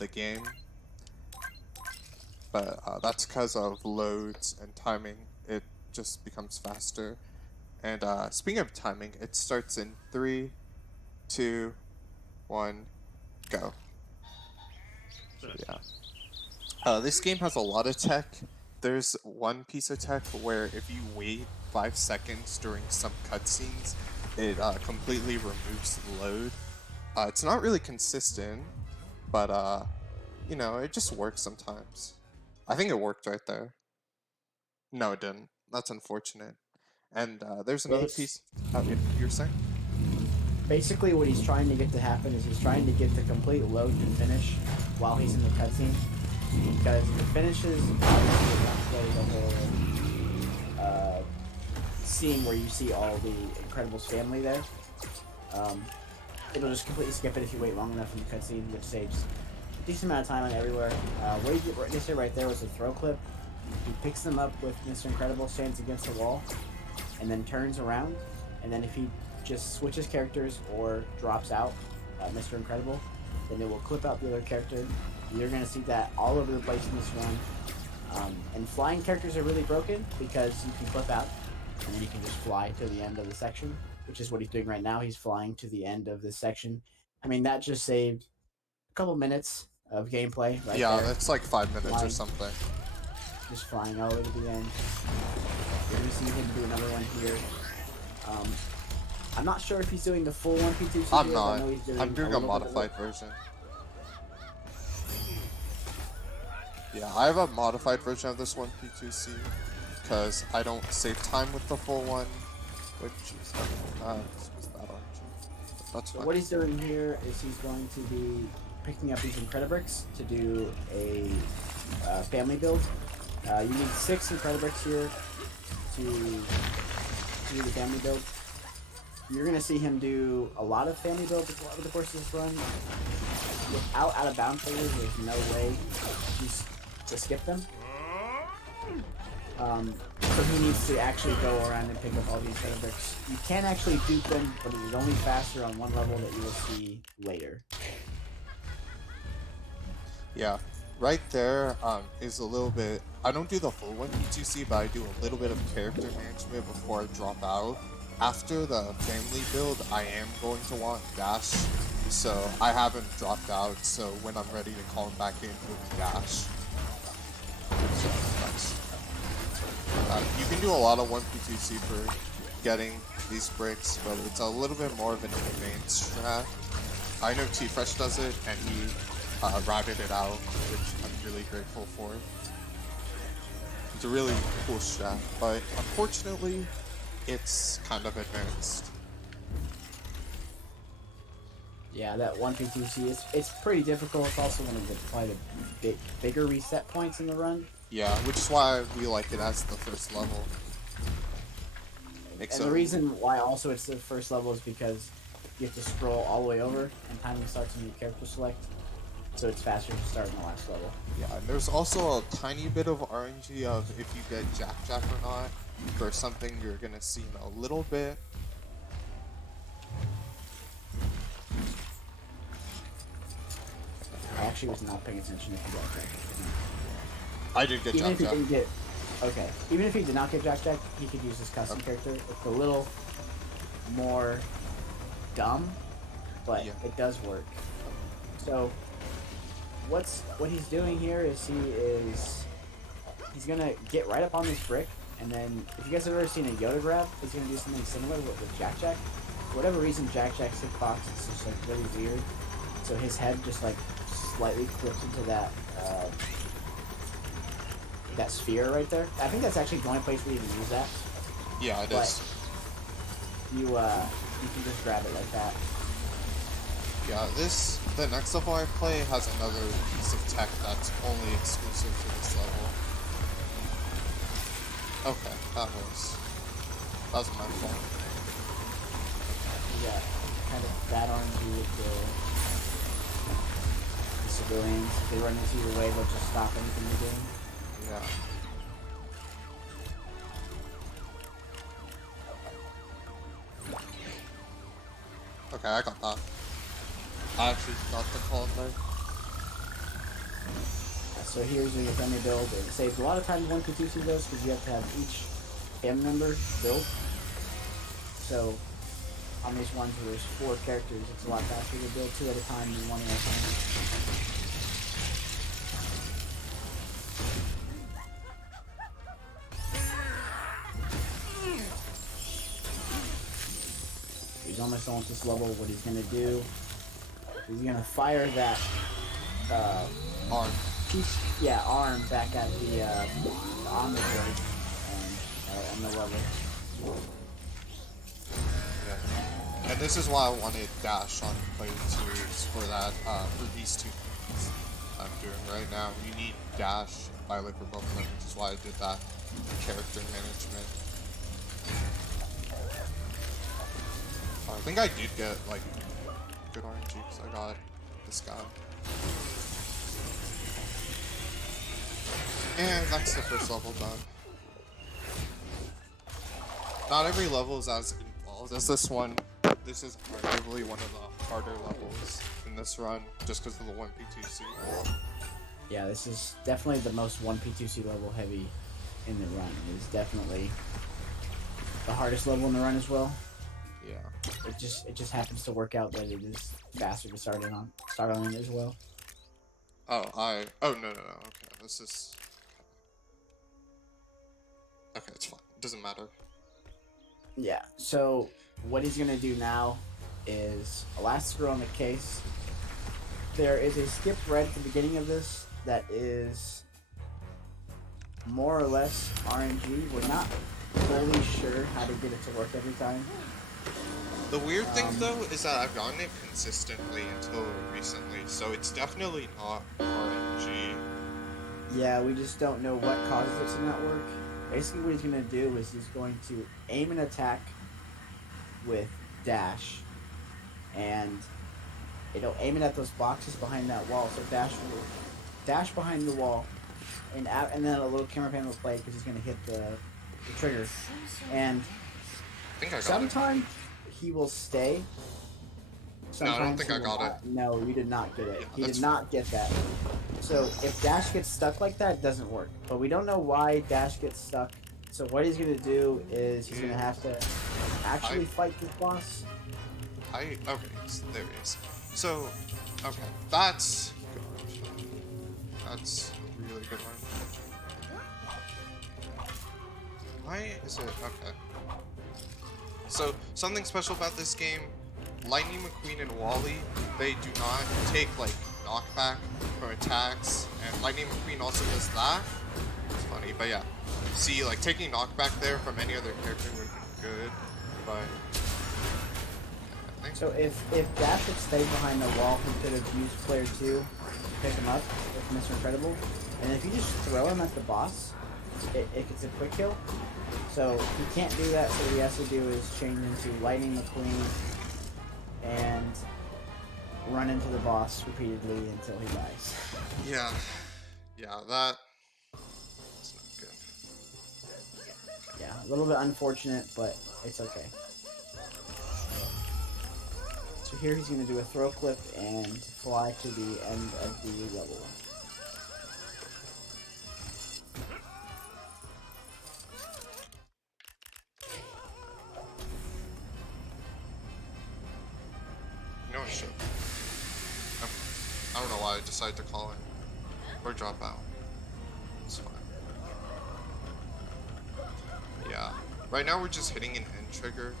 of the game, but that's because of loads and timing. It just becomes faster. And speaking of timing, it starts in 3, 2, 1, go. Yeah. This game has a lot of tech. There's one piece of tech where if you wait 5 seconds during some cutscenes, it completely removes the load. It's not really consistent, but you know, it just works sometimes. I think it worked right there. No, it didn't. That's unfortunate. And there's another Base. piece. Yeah, you're saying? Basically, what he's trying to get to happen is he's trying to get the complete load to finish while he's in the cutscene. Because if it finishes, obviously it won't play the whole scene where you see all the Incredibles family there. It'll just completely skip it if you wait long enough in the cutscene, which saves a decent amount of time on everywhere. What they say right there was a throw clip. He picks them up with Mr. Incredible, stands against the wall, and then turns around. And then if he just switches characters or drops out Mr. Incredible, then it will clip out the other character. You're going to see that all over the place in this run. And flying characters are really broken because you can clip out and then you can just fly to the end of the section, which is what he's doing right now. He's flying to the end of this section. I mean, that just saved a couple minutes of gameplay right Yeah, there. that's like 5 minutes Flying, or something. just flying all the way to the end. You're going to see him do another one here. I'm not sure if he's doing the full 1p2 series. I'm not. I know he's doing I'm doing a modified version. Yeah, I have a modified version of this 1P2C because I don't save time with the full one, which is that RNG. That's So fine. what he's doing here is he's going to be picking up these Incredibricks to do a family build. You need 6 Incredibricks here to do the family build. You're going to see him do a lot of family builds over the course of this run. Without out of bound players, there's no way to skip them. So he needs to actually go around and pick up all these Incredibricks. You can actually dupe them, but it is only faster on one level that you will see later. Yeah, right there is a little bit. I don't do the full 1P2C, but I do a little bit of character management before I drop out. After the family build, I am going to want Dash, so I haven't dropped out, so when I'm ready to call him back in with Dash. So you can do a lot of 1P2C for getting these bricks, but it's a little bit more of an advanced strat. I know T-Fresh does it, and he routed it out, which I'm really grateful for. It's a really cool strat, but unfortunately, it's kind of advanced. Yeah, that 1p2C it's pretty difficult. It's also one of the probably the bigger reset points in the run. Yeah, which is why we like it as the first level. And the reason why also it's the first level is because you have to scroll all the way over, and timing starts when you character select, so it's faster to start in the last level. Yeah, and there's also a tiny bit of RNG of if you get Jack or not for something you're gonna see in a little bit. I actually was not paying attention if you got Jack. I did get Even if he Jack. didn't get, okay. Even if he did not get Jack, he could use his custom character. It's a little more dumb, but Yeah. it does work. So, what he's doing here is he's gonna get right up on this brick, and then if you guys have ever seen a Yoda grab, he's gonna do something similar with Jack. For whatever reason, Jack's hitbox is just like really weird. So his head just like slightly clips into that that sphere right there. I think that's actually the only place where you can use that. Yeah, it is. You can just grab it like that. Yeah, the next level I play has another piece of tech that's only exclusive to this level. Okay, that was my fault. Yeah, kind of bad RNG with the civilians. If they run into your way, they'll just stop anything you're doing. Yeah. Okay, I got that. I actually got the call there. So here's your family build. It saves a lot of time in 1P2C those because you have to have each family member build. So on these ones where there's 4 characters, it's a lot faster to build 2 at a time than 1 at a time. He's almost done with this level. What he's gonna do is he's gonna fire that Arm. arm back at the armor droid and the level. Yeah. And this is why I wanted dash on player 2s for that, for these 2 things I'm doing right now. You need dash by for both of them, which is why I did that character management. I think I did get, like, good RNG because I got this guy. And that's the first level done. Not every level is as involved as this one. This is arguably one of the harder levels in this run, just because of the 1P2C. Yeah, this is definitely the most 1P2C level heavy in the run. It is definitely the hardest level in the run as well. Yeah. It just happens to work out that it is faster to start on it as well. Oh no. Okay, this is okay. It's fine. It doesn't matter. Yeah. So what he's gonna do now is last screw on the case. There is a skip red at the beginning of this that is more or less RNG. We're not fully sure how to get it to work every time. The weird thing though is that I've gotten it consistently until recently, so it's definitely not RNG. Yeah, we just don't know what causes it to not work. Basically what he's going to do is he's going to aim an attack with dash, and it'll aim it at those boxes behind that wall. So dash behind the wall, and then a little camera pan will play because he's going to hit the trigger. And I think I got sometimes he will stay. No, I don't think I got it. No, you did not get it. Yeah, He did not get that. So if dash gets stuck like that, it doesn't work. But we don't know why dash gets stuck. So what he's gonna do is he's gonna have to actually fight this boss. Okay, so there he is. So, okay, that's good. That's a really good one. Why is it okay? So something special about this game, Lightning McQueen and Wally, they do not take like knockback from attacks, and Lightning McQueen also does that. It's funny, but yeah. See, like taking knockback there from any other character would have been good, but okay, so if Dash had stayed behind the wall, he could have used player 2 to pick him up with Mr. Incredible, and if you just throw him at the boss, it gets a quick kill. So he can't do that, so what he has to do is change into Lightning McQueen and run into the boss repeatedly until he dies. yeah, that's not good. Yeah, a little bit unfortunate, but it's okay. So here he's going to do a throw clip and fly to the end of the level. You know what, shit. I don't know why I decided to call in. Or drop out. It's fine. Yeah. Right now we're just hitting an end trigger.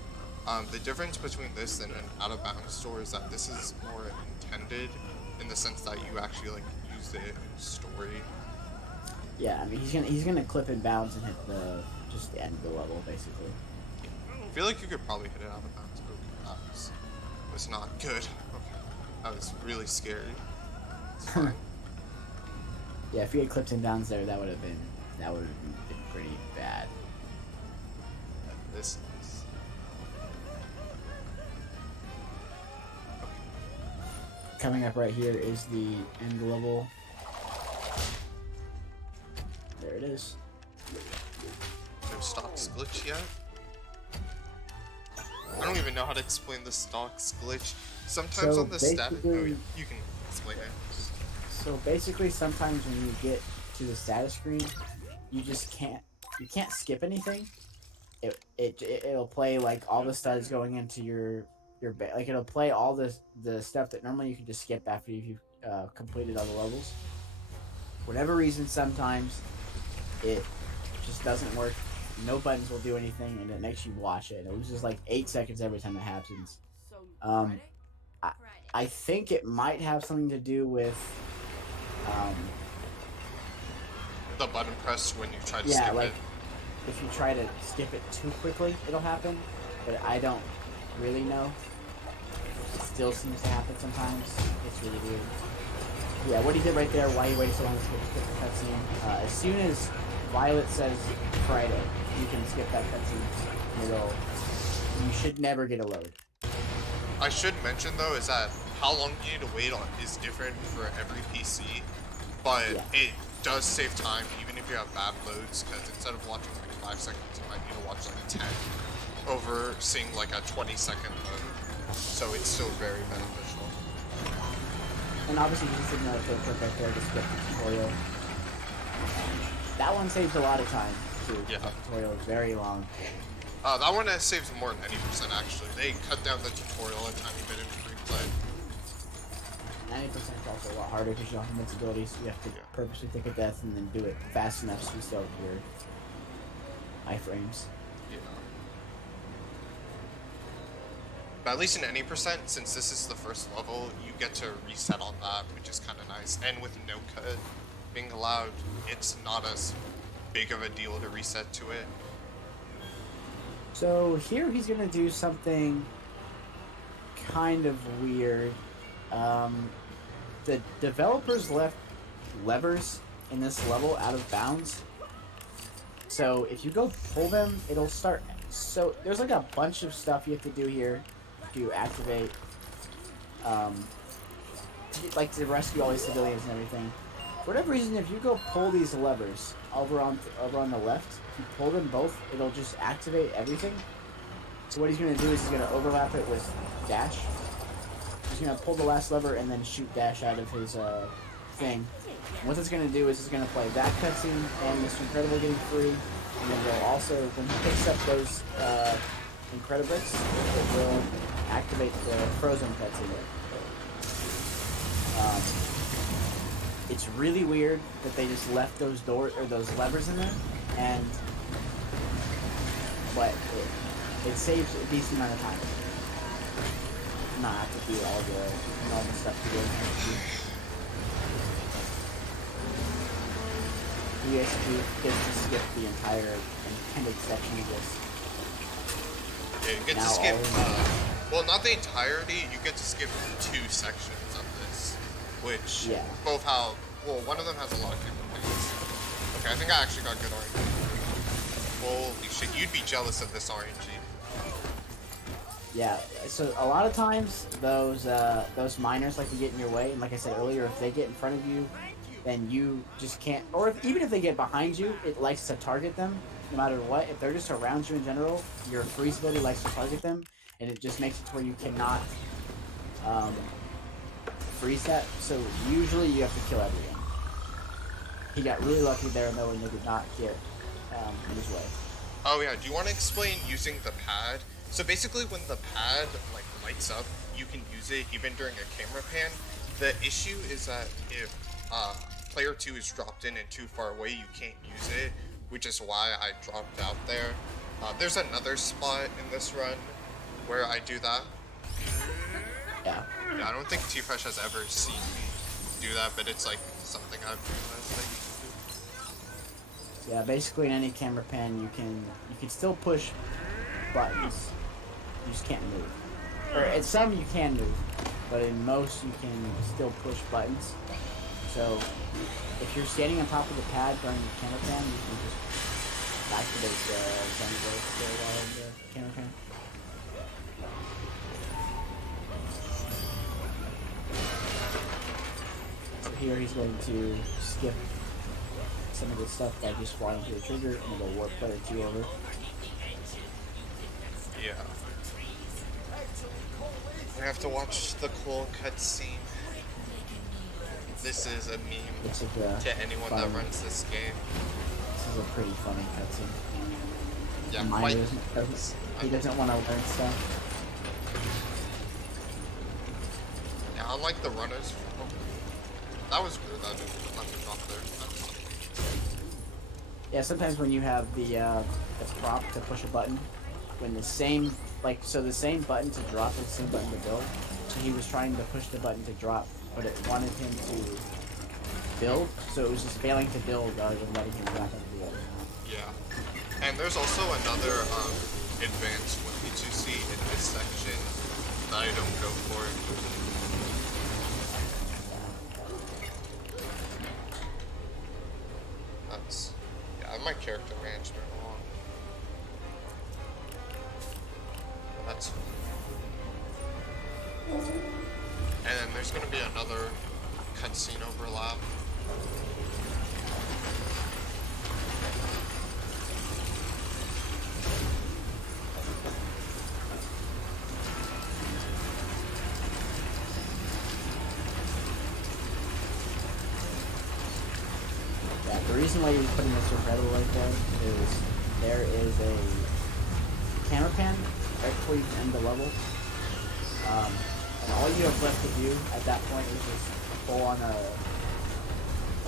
The difference between this and an out-of-bounds store is that this is more intended in the sense that you actually like use it in story. Yeah, I mean he's gonna clip and bounce and hit just the end of the level basically. I feel like you could probably hit it out of bounds. Okay, that was not good. Okay, that was really scary. It's fine. Yeah, if he had clipped and downs there, that would have been pretty bad. This is Coming up right here is the end level. There it is. no stocks glitch yet. I don't even know how to explain the stocks glitch. Sometimes So on the stat, basically- you can explain it. So basically, sometimes when you get to the status screen, you just can't skip anything. It'll play like all the studs going into like it'll play all the stuff that normally you can just skip after you've completed all the levels. For whatever reason, sometimes it just doesn't work. No buttons will do anything, and it makes you watch it. It loses like 8 seconds every time it happens. Um, I, I think it might have something to do with um, The button press when you try to yeah, skip like it. if you try to skip it too quickly, it'll happen. But I don't really know. It still seems to happen sometimes. It's really weird. Yeah, what he did right there, why he waited so long to skip the cutscene. As soon as Violet says Friday, you can skip that cutscene. You should never get a load. I should mention though is that how long you need to wait on is different for every PC, but Yeah. it does save time even if you have bad loads, because instead of watching like 5 seconds, you might need to watch like 10 over seeing like a 20-second load. So it's still very beneficial. And obviously, just another quick trick right there to skip the tutorial. That one saves a lot of time too. Yeah. The tutorial is very long. That one saves more than 80% actually. They cut down the tutorial a tiny bit in free play. 90% is also a lot harder because you don't have invincibility, so you have to purposely think of death and then do it fast enough so you still have your iframes. Yeah. But at least in any percent, since this is the first level, you get to reset on that, which is kind of nice. And with no cut being allowed, it's not as big of a deal to reset to it. So here he's gonna do something kind of weird. The developers left levers in this level out of bounds. So if you go pull them, it'll start. So there's like a bunch of stuff you have to do here to activate, like to rescue all these civilians and everything. For whatever reason, if you go pull these levers over on the left, if you pull them both, it'll just activate everything. So what he's gonna do is he's gonna overlap it with dash. He's gonna pull the last lever and then shoot dash out of his thing. And what it's gonna do is it's gonna play that cutscene and Mr. Incredible getting free, and then they'll also, when he picks up those Incredibricks, it will activate the Frozen cutscene. It's really weird that they just left those those levers in there, but it saves a decent amount of time. Not have to do all the normal stuff to do. You basically get to skip the entire intended section of this. Yeah, you get to skip, well, not the entirety, you get to skip 2 sections of this, which both have, well, one of them has a lot of different things. Okay, I think I actually got good RNG. Holy shit, you'd be jealous of this RNG. Yeah, so a lot of times those miners like to get in your way, and like I said earlier, if they get in front of you, then you just can't, or even if they get behind you, it likes to target them no matter what. If they're just around you in general, your freeze ability likes to target them, and it just makes it to where you cannot freeze that. So usually you have to kill everyone. He got really lucky there though, and they did not get in his way. Oh yeah, do you want to explain using the pad? So basically when the pad like lights up, you can use it even during a camera pan. The issue is that if player 2 is dropped in and too far away, you can't use it, which is why I dropped out there. There's another spot in this run where I do that. Yeah, I don't think T-Fresh has ever seen me do that, but it's like something I've realized I used to do. yeah. Basically, in any camera pan, you can still push buttons. You just can't move. Or in some you can move, but in most you can still push buttons. So if you're standing on top of the pad during the camera pan, you can just activate the camera pan. So here he's going to skip some of the stuff by just flying to the trigger, and it'll warp player 2 over. Yeah. We have to watch the cool cutscene. This is a meme It's like a to anyone that fun. runs this game. This is a pretty funny cutscene. Yeah, And quite. Miner he doesn't want to learn stuff. Yeah, unlike the runners. Oh, that was weird. That didn't let me drop there. Yeah, sometimes when you have the prompt to push a button, when the same the same button to drop and the same button to build. So he was trying to push the button to drop, but it wanted him to build, so it was just failing to build rather than letting him drop into the other. Yeah, and there's also another advanced one you see in this section that I don't go for. That's my character management wrong. Well, that's fine. And then there's gonna be another cutscene overlap. Yeah, the reason why you're putting this incredible right there is a camera pan right before you end the level. And all you have left to do at that point is just pull on a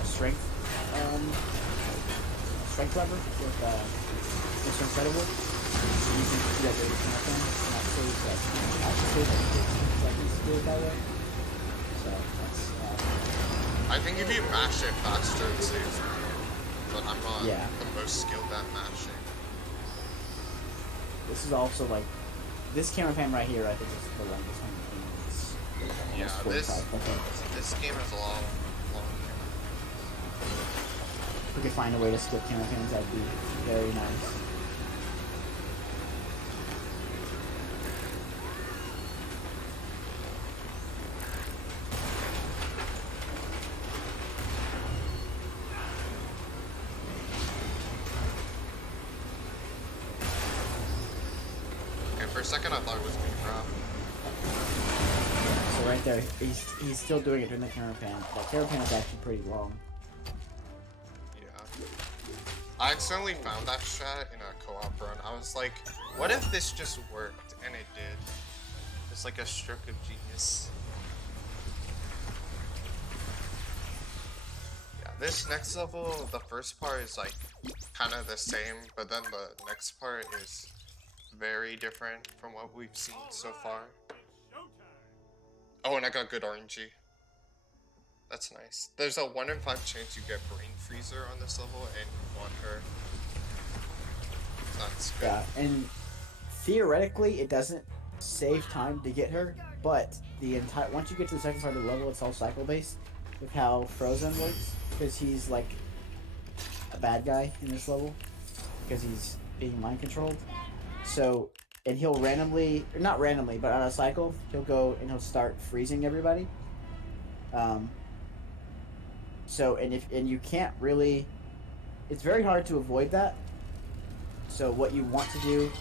strength lever with Mr. Incredible. So you can do that with the camera pan, and that saves actually saves like 15 seconds to do it that way. So that's I think if you mash it faster, it saves it. But I'm not the most skilled at mashing. This is also like this camera pan right here. I think is the longest one. Yeah, this game has a long If we could find a way to skip camera pans, that'd be very nice. And for a second I thought it was Minecraft. So right there, he's still doing it during the camera pan. That camera pan is actually pretty long. Yeah. I accidentally found that strat in a co-op run. I was like, what if this just worked? And it did. It's like a stroke of genius. Yeah, this next level, the first part is like kind of the same, but then the next part is very different from what we've seen so far. Oh, and I got good RNG. That's nice. There's a 1 in 5 chance you get Brain Freezer on this level, and you want her. That's good. Yeah, and theoretically, it doesn't save time to get her, but once you get to the second part of the level, it's all cycle based with how Frozen works, because he's like a bad guy in this level because he's being mind controlled. So, and he'll randomly, or not randomly, but on a cycle, he'll go and he'll start freezing everybody. So, and you can't really, it's very hard to avoid that. So what you want to do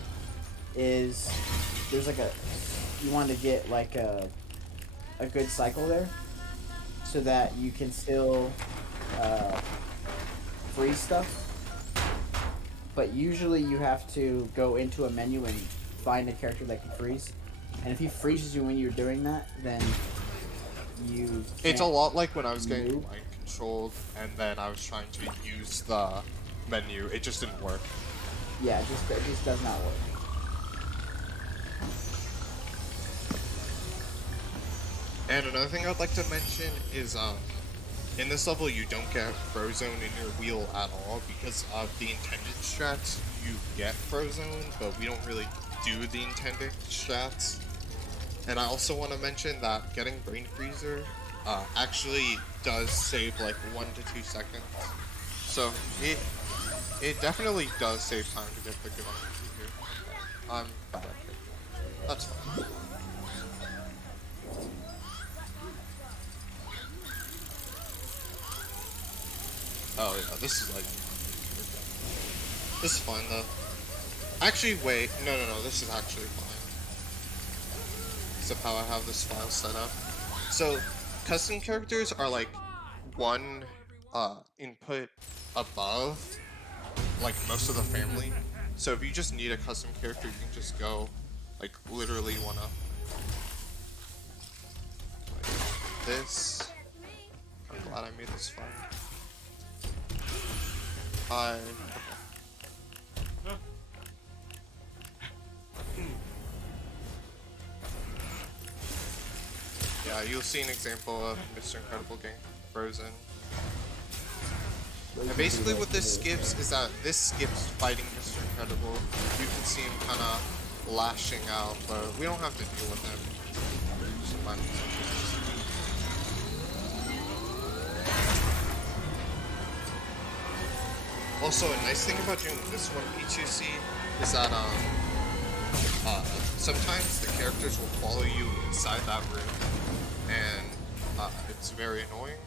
is, you want to get like a good cycle there, so that you can still freeze stuff. But usually you have to go into a menu and find a character that can freeze. And if he freezes you when you're doing that, then you It's a lot like when I was getting mind controlled and then I was trying to use the menu. It just didn't work. Yeah, it just does not work. And another thing I'd like to mention is in this level you don't get Frozone in your wheel at all because of the intended strats. You get Frozone, but we don't really do the intended strats. And I also want to mention that getting Brain Freezer actually does save like 1 to 2 seconds. So it definitely does save time to get the good RNG here. I'm bad at it. That's fine. Oh yeah, this is like... This is fine though. Actually, wait. No, this is actually fine. Except how I have this file set up. So, custom characters are like one input above like most of the family. So if you just need a custom character, you can just go like literally wanna like this. I'm glad I made this fun. Yeah, you'll see an example of Mr. Incredible getting frozen. And basically what this skips is that this skips fighting Mr. Incredible. You can see him kind of lashing out, but we don't have to deal with him. Just find also, a nice thing about doing this one P2C is that sometimes the characters will follow you inside that room, and it's very annoying.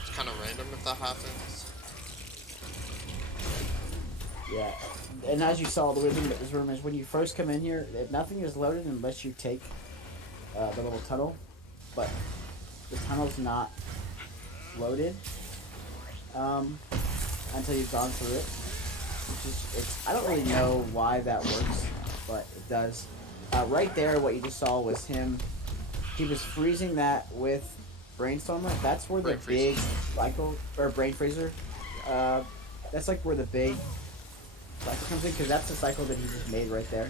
It's kind of random if that happens. Yeah, and as you saw, the way about this room is when you first come in here, nothing is loaded unless you take the little tunnel, but the tunnel's not loaded until you've gone through it. Which is, I don't really know why that works, but it does. Right there, what you just saw was him. He was freezing that with Brainstormer. That's where the big cycle, or Brain Freezer. That's like where the big cycle comes in, because that's the cycle that he just made right there.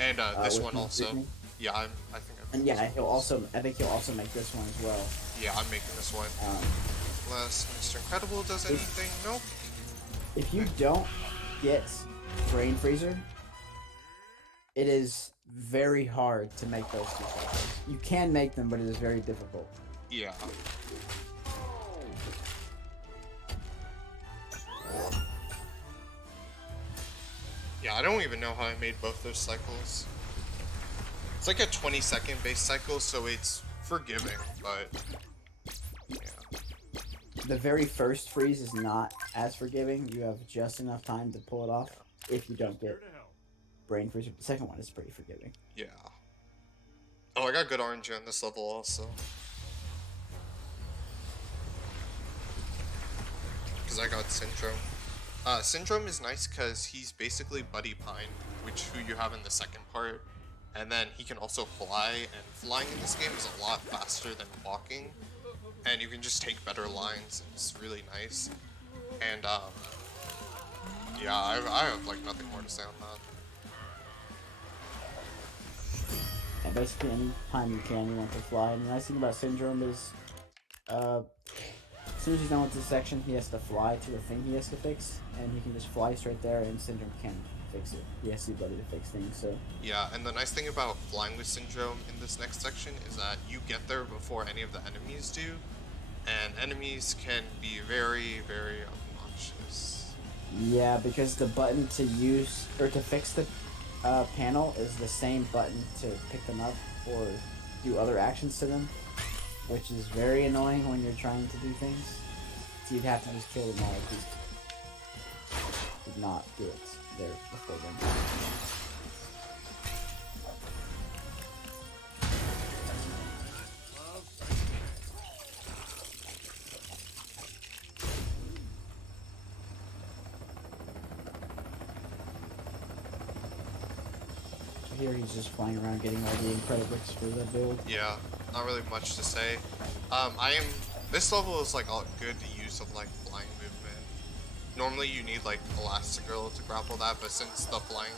And this one also. Freezing. Yeah, I think. And yeah, I think he'll also make this one as well. Yeah, I'm making this one. Unless Mr. Incredible does anything. Nope. If you don't get Brain Freezer, it is very hard to make those two cycles. You can make them, but it is very difficult. Yeah. Yeah, I don't even know how I made both those cycles. It's like a 20-second base cycle, so it's forgiving, but yeah. The very first freeze is not as forgiving. You have just enough time to pull it off if you don't get Brain Freezer. The second one is pretty forgiving. Yeah. Oh, I got good RNG on this level also. Because I got Syndrome. Syndrome is nice because he's basically Buddy Pine, who you have in the second part. And then he can also fly, and flying in this game is a lot faster than walking. And you can just take better lines, and it's really nice. And, yeah, I have, like, nothing more to say on that. And basically, any time you can, you want to fly. And the nice thing about Syndrome is, as soon as he's done with this section, he has to fly to the thing he has to fix, and he can just fly straight there, and Syndrome can fix it. He has the ability to fix things, so... Yeah, and the nice thing about flying with Syndrome in this next section is that you get there before any of the enemies do, and enemies can be very, very obnoxious. Yeah, because the button to use, or to fix the panel is the same button to pick them up or do other actions to them, which is very annoying when you're trying to do things. So you'd have to just kill them all if you did not do it there before them. Here he's just flying around getting all the Incredibricks for the build. Yeah, not really much to say. This level is like a good use of like flying movement. Normally you need like Elastigirl to grapple that, but since the flying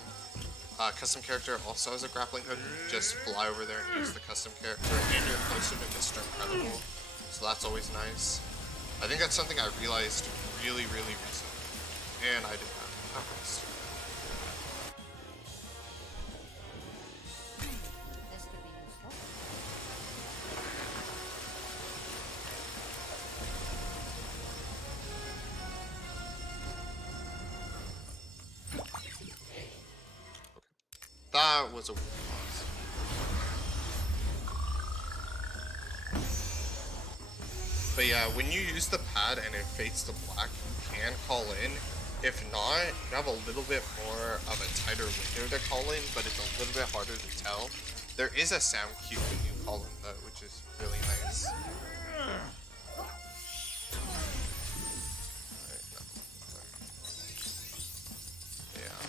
custom character also has a grappling hook, you just fly over there and use the custom character, and you're closer to Mr. Incredible. So that's always nice. I think that's something I realized really, really recently, and I did not have this. That was a weird pause. But yeah, when you use the pad and it fades to black, you can call in. If not, you have a little bit more of a tighter window to call in, but it's a little bit harder to tell. There is a sound cue when you call in though, which is really nice. Alright, yeah.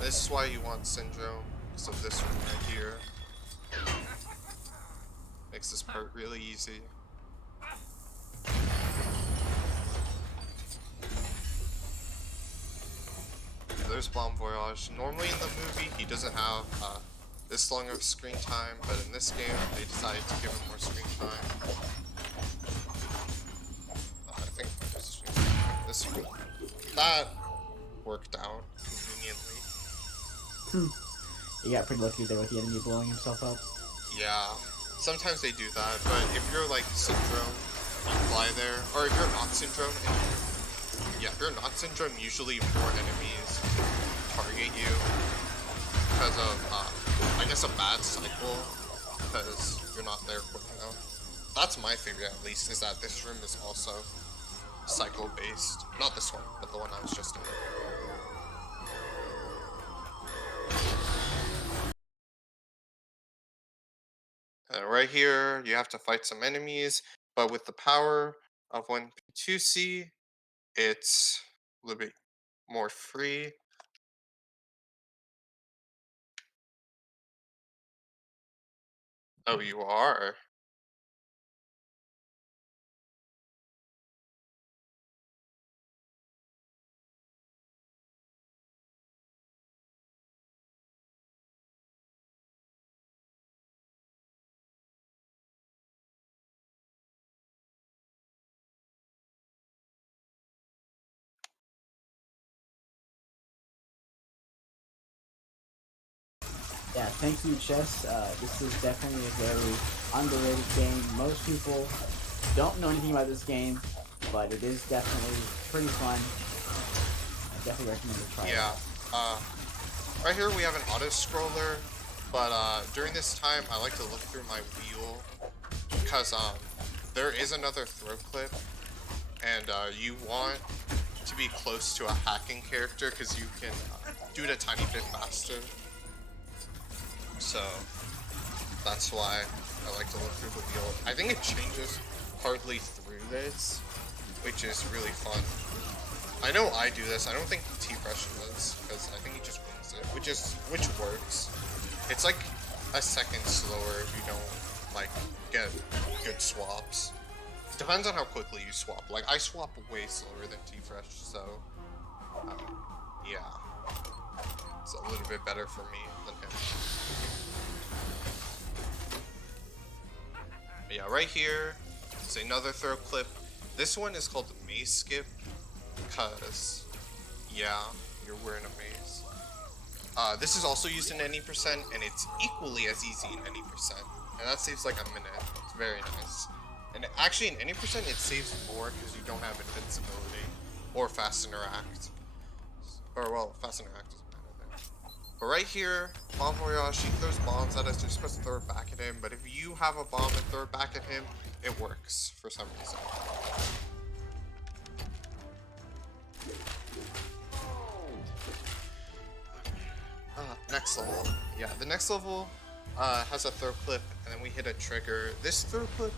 This is why you want Syndrome, because of this one right here. Makes this part really easy. Yeah, there's Bomb Voyage. Normally in the movie, he doesn't have this long of screen time, but in this game, they decided to give him more screen time. I think this one. That worked out conveniently. You got pretty lucky there with the enemy blowing himself up. Yeah, sometimes they do that, but if you're like Syndrome, you fly there, or if you're not Syndrome, yeah, if you're not Syndrome, usually more enemies target you because of, I guess, a bad cycle, because you're not there quick enough. That's my theory, at least, is that this room is also cycle-based. Not this one, but the one I was just in. And right here, you have to fight some enemies, but with the power of 1P2C, it's a little bit more free. Oh, you are? Yeah, thank you, Chess. This is definitely a very underrated game. Most people don't know anything about this game, but it is definitely pretty fun. I definitely recommend to try Yeah. it. Right here we have an auto-scroller, but during this time I like to look through my wheel, because there is another throw clip, and you want to be close to a hacking character because you can do it a tiny bit faster. So that's why I like to look through the wheel. I think it changes partly through this, which is really fun. I know I do this. I don't think T-Fresh does, because I think he just wins it, which works. It's like a second slower if you don't like get good swaps. Depends on how quickly you swap. Like I swap way slower than T-Fresh, so yeah, it's a little bit better for me than him. But yeah, right here is another throw clip. This one is called the maze skip, because yeah, you're wearing a maze. This is also used in any percent, and it's equally as easy in any percent, and that saves like a minute. It's very nice. And actually, in any percent, it saves more because you don't have invincibility or fast interact. Or well, fast interact doesn't matter there. But right here, Bomb Voyage, he throws bombs at us. You're supposed to throw it back at him, but if you have a bomb and throw it back at him, it works for some reason. Next level. Yeah, the next level has a throw clip, and then we hit a trigger. This throw clip,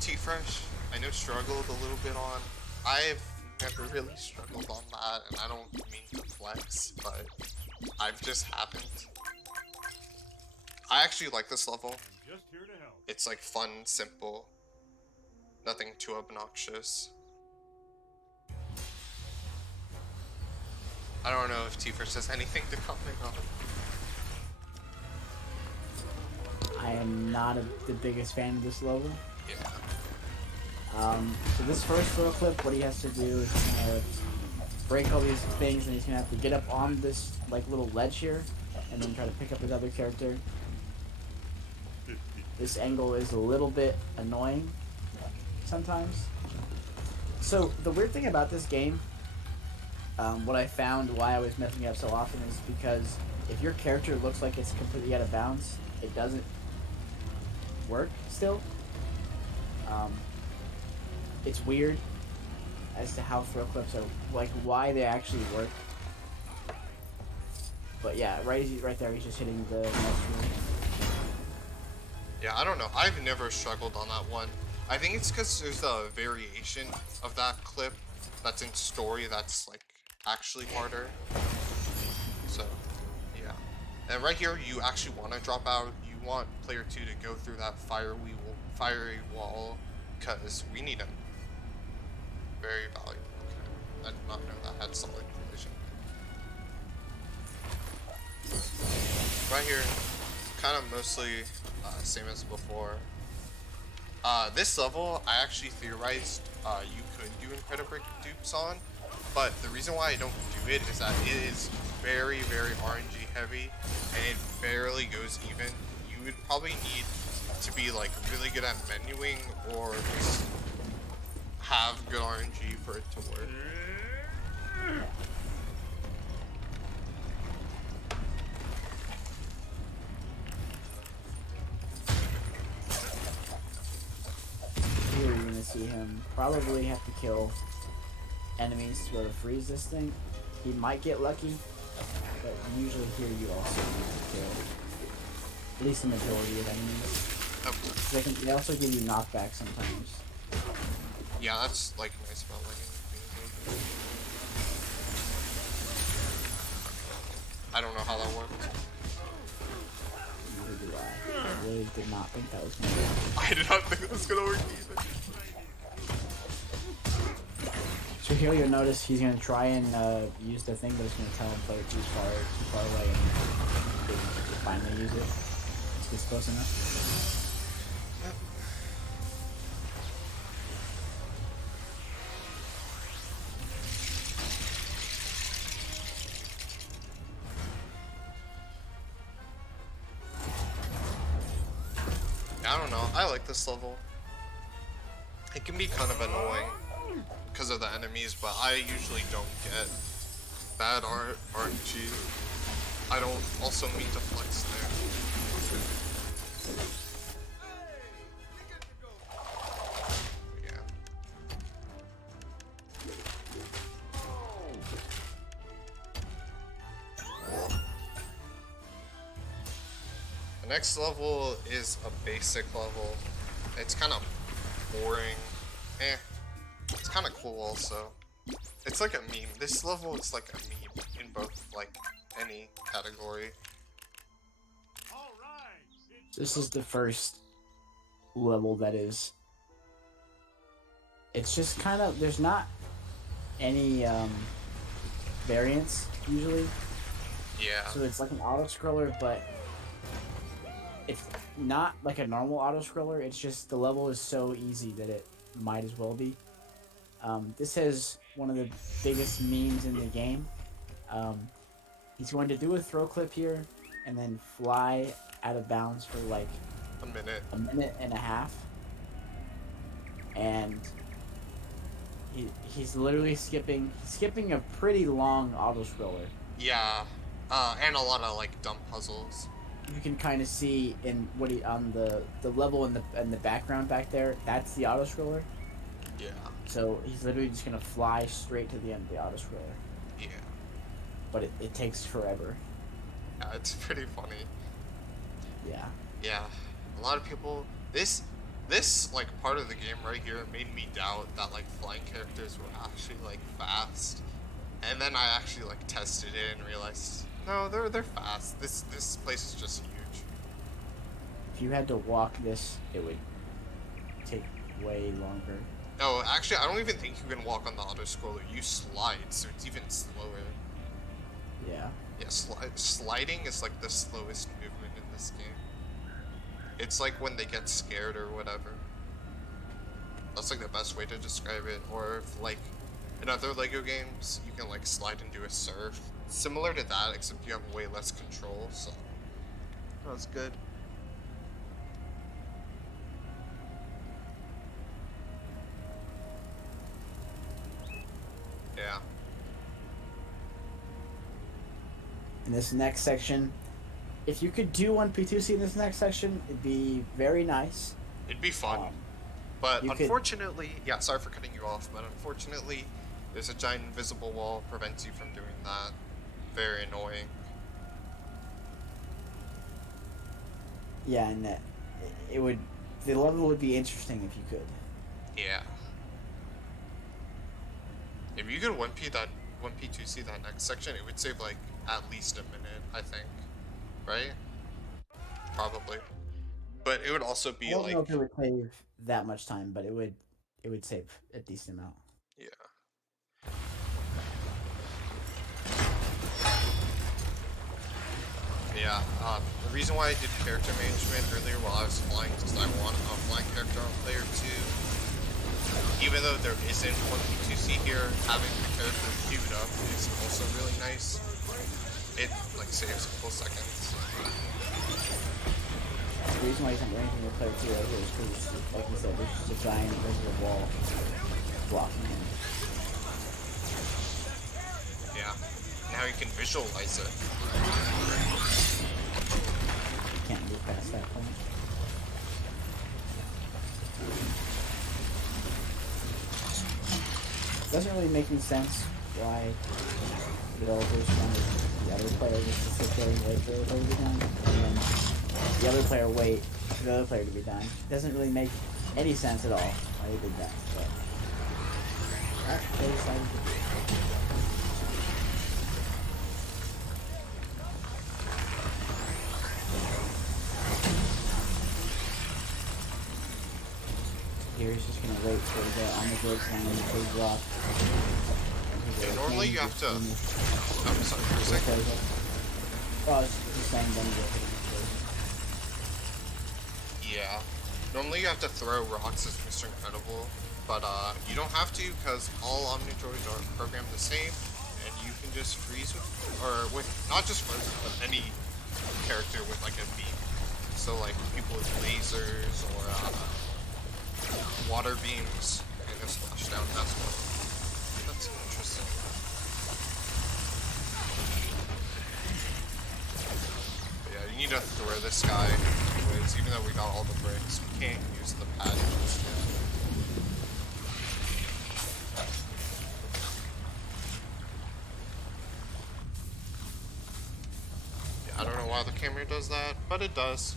T-Fresh, I know struggled a little bit on. I've never really struggled on that, and I don't mean to flex, but I've just happened. I actually like this level. It's like fun, simple, nothing too obnoxious. I don't know if T-Fresh has anything to comment on. I am not the biggest fan of this level. Yeah. So this first throw clip, what he has to do is kind of break all these things, and he's gonna have to get up on this like little ledge here, and then try to pick up his other character. This angle is a little bit annoying sometimes. So the weird thing about this game, what I found why I was messing up so often is because if your character looks like it's completely out of bounds, it doesn't work still. It's weird as to how throw clips are, like why they actually work. But yeah, right there, he's just hitting the next room. Yeah, I don't know. I've never struggled on that one. I think it's because there's a variation of that clip that's in story that's like actually harder. So, yeah. And right here, you actually want to drop out. You want player 2 to go through that fiery wall, because we need him. Very valuable. Okay. I did not know that had solid collision. Right here, kind of mostly same as before. This level, I actually theorized you could do Incredibrick dupes on, but the reason why I don't do it is that it is very, very RNG heavy, and it barely goes even. You would probably need to be like really good at menuing, or just have good RNG for it to work. Here you're gonna see him probably have to kill enemies to be able to freeze this thing. He might get lucky, but usually here you also need to kill at least the majority of enemies. Oh. They also give you knockback sometimes. Yeah, that's like nice about like. I don't know how that worked. Neither do I. I really did not think that was gonna work. I did not think it was gonna work either. So here you'll notice he's gonna try and use the thing, but it's gonna tell him player too far away, and he finally use it. It's just close enough. I don't know. I like this level. It can be kind of annoying because of the enemies, but I usually don't get bad RNG. I don't also mean to flex there. Yeah. The next level is a basic level. It's kind of boring. It's kind of cool also. It's like a meme. This level is like a meme in both like any category. This is the first level that is. It's just kind of, there's not any variance usually. Yeah. So it's like an auto scroller, but it's not like a normal auto scroller. It's just the level is so easy that it might as well be. This has one of the biggest memes in the game. He's going to do a throw clip here and then fly out of bounds for like a minute and a half, and he's literally skipping a pretty long auto scroller. Yeah, and a lot of like dumb puzzles. You can kind of see in what he on the level in the background back there. That's the auto scroller. Yeah. So he's literally just gonna fly straight to the end of the auto scroller. Yeah. But it takes forever. Yeah, it's pretty funny. Yeah. Yeah, a lot of people. This like part of the game right here made me doubt that like flying characters were actually like fast, and then I actually like tested it and realized no, they're fast. This place is just huge. If you had to walk this, it would take way longer. No, actually, I don't even think you can walk on the auto scroller. You slide, so it's even slower. Yeah. Yeah, sliding is like the slowest movement in this game. It's like when they get scared or whatever. That's like the best way to describe it. Or if like in other LEGO games, you can like slide and do a surf. Similar to that, except you have way less control, so that was good. Yeah. In this next section, if you could do 1P2C in this next section, it'd be very nice. It'd be fun. But unfortunately, yeah, sorry for cutting you off, but unfortunately, there's a giant invisible wall prevents you from doing that. Very annoying. Yeah, and that it would the level would be interesting if you could. Yeah. If you could 1P that 1P2C that next section, it would save like at least a minute, I think. Right? Probably. But it would also I be don't know like, if it would save that much time, but it would save a decent amount. yeah. Yeah, the reason why I did character management earlier while I was flying is because I want a flying character on player 2. Even though there isn't 1P2C here, having the character queued up is also really nice. It like saves a couple seconds. The reason why he's not ranking with player 2 right here is because, like you said, there's just a giant invisible wall blocking him. Yeah. Now you can visualize it. You can't move past that point. Doesn't really make any sense why developers wanted the other player just to sit there and wait for the other player to be done, and then the other player wait for the other player to be done. It doesn't really make any sense at all why they did that, but they decided to do it. Here he's just gonna wait for the on the bridge line and the big rock. Yeah, normally you have to. Oh, sorry, for a second. Well, I was just saying then you're hitting the bridge. Yeah. Normally you have to throw rocks as Mr. Incredible, but you don't have to because all Omnidroids are programmed the same, and you can just freeze with, or with not just frozen, but any character with like a beam. So like people with lasers or water beams and just splash down as well. That's interesting. But yeah, you need to throw this guy anyways, even though we got all the bricks. We can't use the pad just yet. Yeah, I don't know why the camera does that, but it does.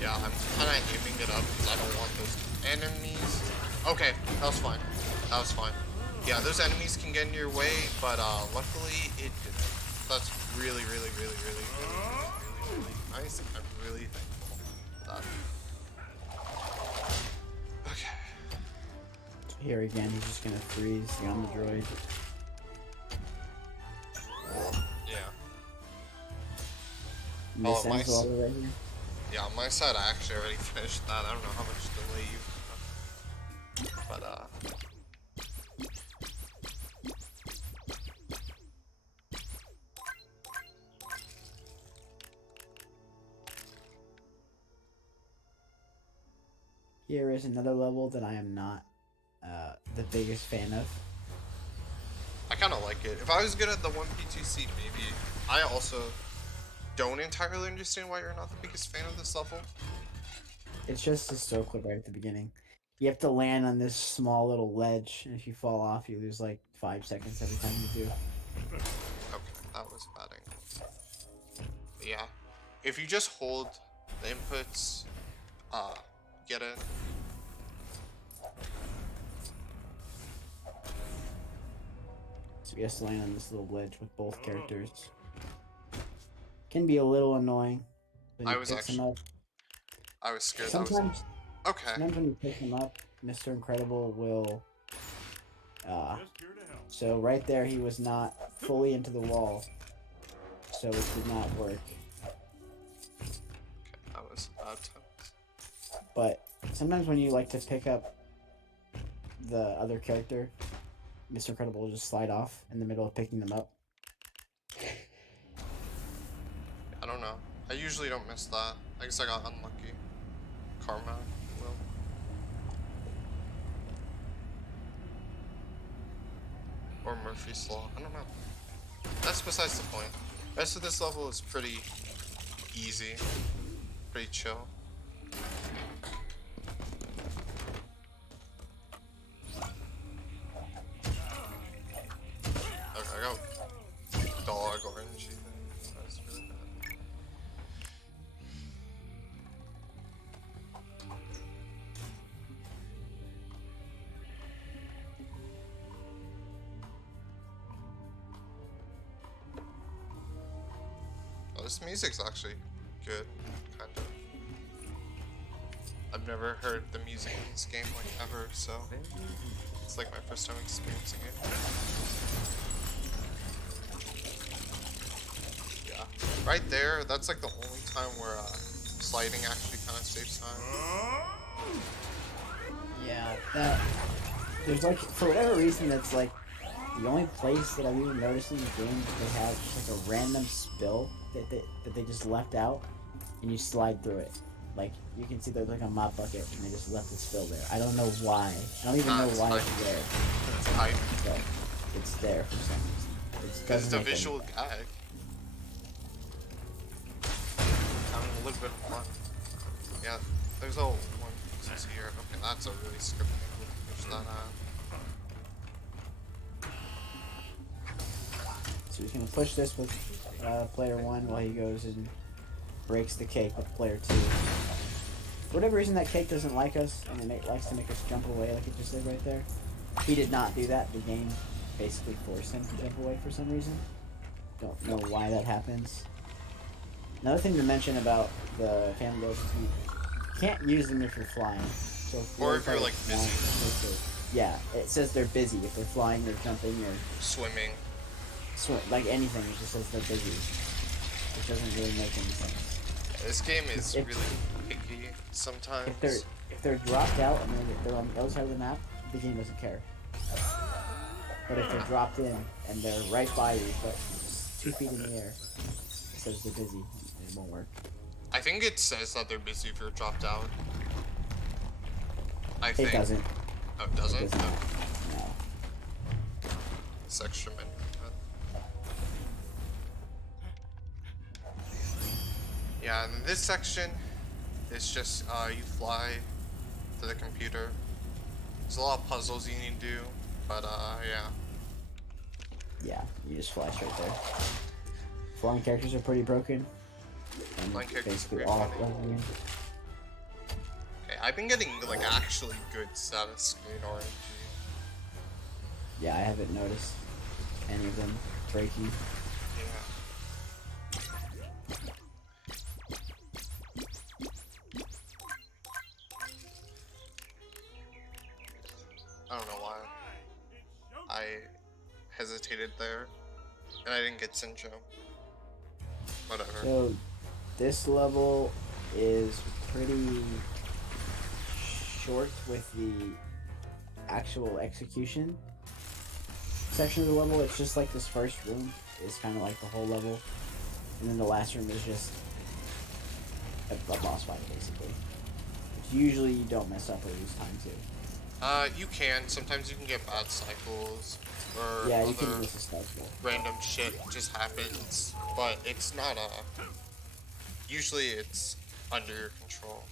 Yeah, I'm kind of aiming it up because I don't want those enemies. Okay, that was fine. That was fine. Yeah, those enemies can get in your way, but luckily it didn't. That's really, really, really, really, really, really, really nice. I'm really thankful for that. Okay. Here again, he's just gonna freeze the on the droid. Yeah. Miss Oh, my Enzo all the way here. Yeah, on my side, I actually already finished that. I don't know how much delay you have, but Here is another level that I am not the biggest fan of. I kind of like it. If I was good at the 1P2C, maybe. I also don't entirely understand why you're not the biggest fan of this level. It's just a stow clip right at the beginning. You have to land on this small little ledge, and if you fall off, you lose like 5 seconds every time you do. Okay, that was a bad angle. But yeah, if you just hold the inputs, get it. So you have to land on this little ledge with both characters. Can be a little annoying when I you was pick them actually, up. I was scared. Sometimes, Okay. sometimes when you pick them up, Mr. Incredible will. So right there, he was not fully into the wall, so it did not work. Okay, that was a bad time. But sometimes when you like to pick up the other character, Mr. Incredible will just slide off in the middle of picking them up. I don't know. I usually don't miss that. I guess I got unlucky. Karma, well. Or Murphy's Law. I don't know. That's besides the point. The rest of this level is pretty easy. Pretty chill. Okay, I got dog orange. That's really bad. Oh, this music's actually good, kind of. I've never heard the music in this game like ever, so it's like my first time experiencing it. Yeah, right there, that's like the only time where sliding actually kind of saves time. Yeah, that there's like for whatever reason that's like the only place that I've even noticed in the game that they have just like a random spill that they just left out, and you slide through it. Like you can see there's like a mop bucket, and they just left the spill there. I don't know why. I don't even know It's why hype. it's there. It's hype. But it's there for some reason. It Because it's doesn't a make visual any gag. Having a little bit of fun. Yeah, there's a one piece here. Okay, that's a really scripted angle. Push that So he's gonna push this with player 1 while he goes and breaks the cake with player 2. For whatever reason, that cake doesn't like us, and it likes to make us jump away, like it just did right there. He did not do that. The game basically forced him to jump away for some reason. Don't know why that happens. Another thing to mention about the family goals is you can't use them if you're flying. So Or if you're, like, busy. Yeah, it says they're busy. If they're flying, they're jumping, or swimming. like anything, it just says they're busy. Which doesn't really make any sense. This game is If- really picky sometimes. If they're dropped out and they're on the other side of the map, the game doesn't care. But if they're dropped in and they're right by you, but 2 feet in the air, it says they're busy. It won't work. I think it says that they're busy if you're dropped out. I think. It doesn't. Oh, it doesn't? It does not. No. It's extra menu. Yeah, and this section is just you fly to the computer. There's a lot of puzzles you need to do, but yeah. Yeah, you just fly straight there. Flying characters are pretty broken. And Flying characters basically are all pretty of them. Okay, I've been getting like actually good status screen RNG. Yeah, I haven't noticed any of them breaking. Yeah. I don't know why I hesitated there, and I didn't get syndrome. Whatever. So, this level is pretty short with the actual execution section of the level. It's just like this first room is kind of like the whole level, and then the last room is just a boss fight, basically. Which usually you don't mess up or lose time to. You can. Sometimes you can get bad cycles, or Yeah, you other can miss a cycle. random shit just happens, but it's not usually it's under your control.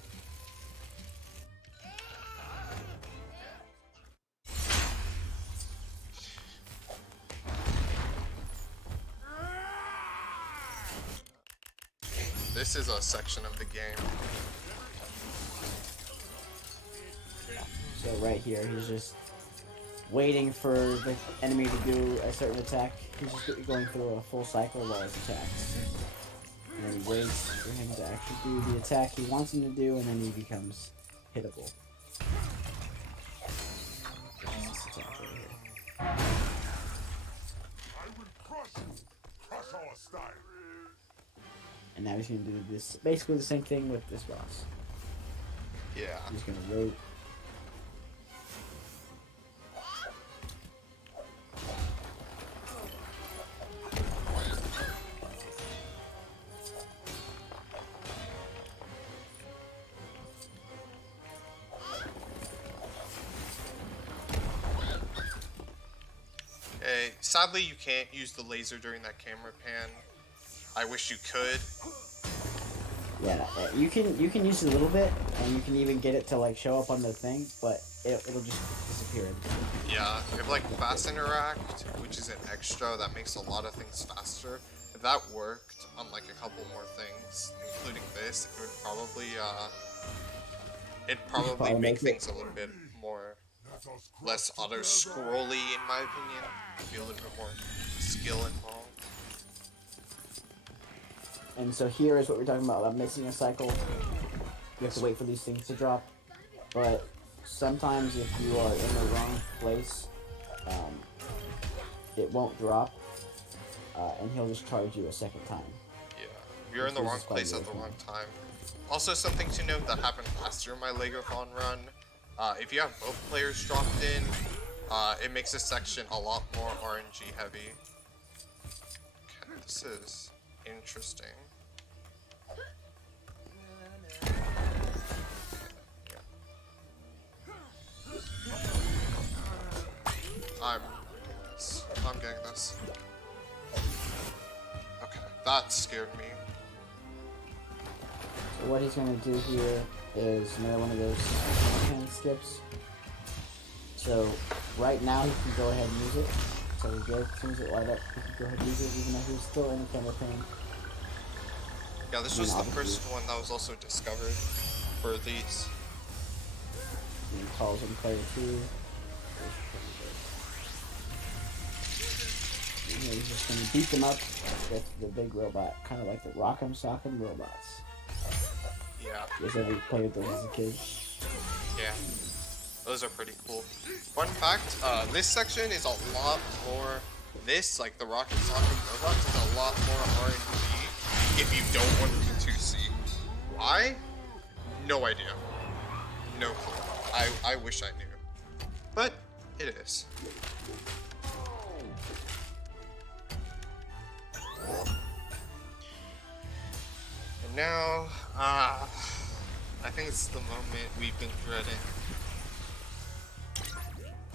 This is a section of the game. So right here, he's just waiting for the enemy to do a certain attack. He's just going through a full cycle of all his attacks. And then he waits for him to actually do the attack he wants him to do, and then he becomes hittable. This attack right here. I will crush you. Crush our style. And now he's going to do this, basically the same thing with this boss. Yeah. He's going to wait. sadly, you can't use the laser during that camera pan. I wish you could. Yeah, you can use it a little bit, and you can even get it to like show up on the thing, but it'll just disappear. Yeah, if like fast interact, which is an extra that makes a lot of things faster, if that worked on like a couple more things, including this, it would probably it'd probably make things a little bit more less auto scrolly in my opinion. Be a little bit more skill involved. And so here is what we're talking about missing a cycle. You have to wait for these things to drop. But sometimes if you are in the wrong place, it won't drop. And he'll just charge you a second time. Yeah, you're in the wrong place at the wrong time. Also, something to note that happened last year in my LEGOthon run. If you have both players dropped in, it makes this section a lot more RNG heavy. Okay, this is interesting. I'm getting this. Okay, that scared me. So what he's gonna do here is another one of those hand skips. So right now he can go ahead and use it. So we're good. As soon as it light up, he can go ahead and use it, even though he's still in the camera pane. Yeah, this was the first one that was also discovered for these. And he calls him player 2. And he's just gonna beat them up with the big robot, kind of like the Rock'em Sock'em robots. Yeah. Because every played those as a kid. Yeah. Those are pretty cool. Fun fact, this section is a lot more, like the Rock'em Sock'em robots is a lot more RNG if you don't want to 2C. Why? No idea. No clue. I wish I knew. But it is. And now, I think it's the moment we've been dreading.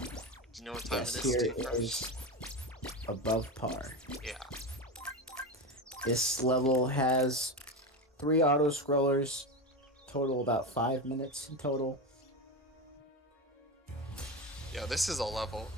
Do you know what time Yes, it here is? is above par. Yeah. This level has 3 auto scrollers, total about 5 minutes in total. Yeah, this is a level.